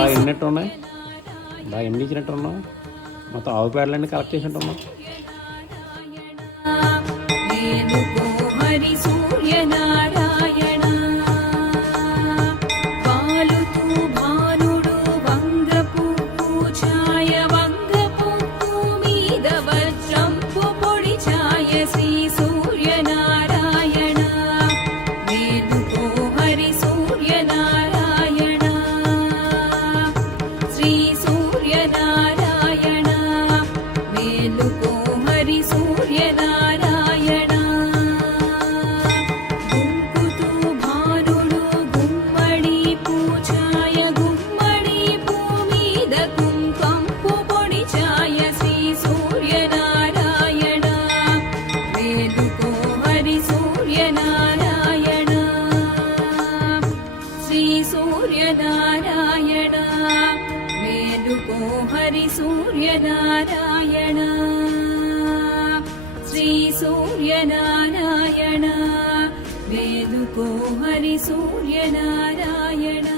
బాగా ఎన్నట్టు ఉన్నాయి, బాగా ఎన్ని ఇచ్చినట్టు ఉన్నావు, మొత్తం ఆవు పేడలన్నీ కలెక్ట్ చేసినట్టు ఉన్నావు. హరి సూర్యనారాయణ పాలుతూ భానుడు వంగపు ఛాయ వంగపు మీద వజ్రంపు పొడి ఛాయ శ్రీ సూర్యనారాయణ వేలుకో హరి సూర్యనారాయణ శ్రీ సూర్యనారాయణ వేలుకో హరి సూర్యనారాయణ గుంకుతూ భానుడు గుమ్మడి పూఛాయ గుమ్మడి భూమిద కుంకంపు పొడి ఛాయ శ్రీ సూర్యనారాయణ వేలుకో హరి సూర్యనారాయణ శ్రీ సూర్యనారాయణ వేలుకో హరి సూర్యనారాయణ శ్రీ సూర్యనారాయణ వేలుకో హరి సూర్యనారాయణ.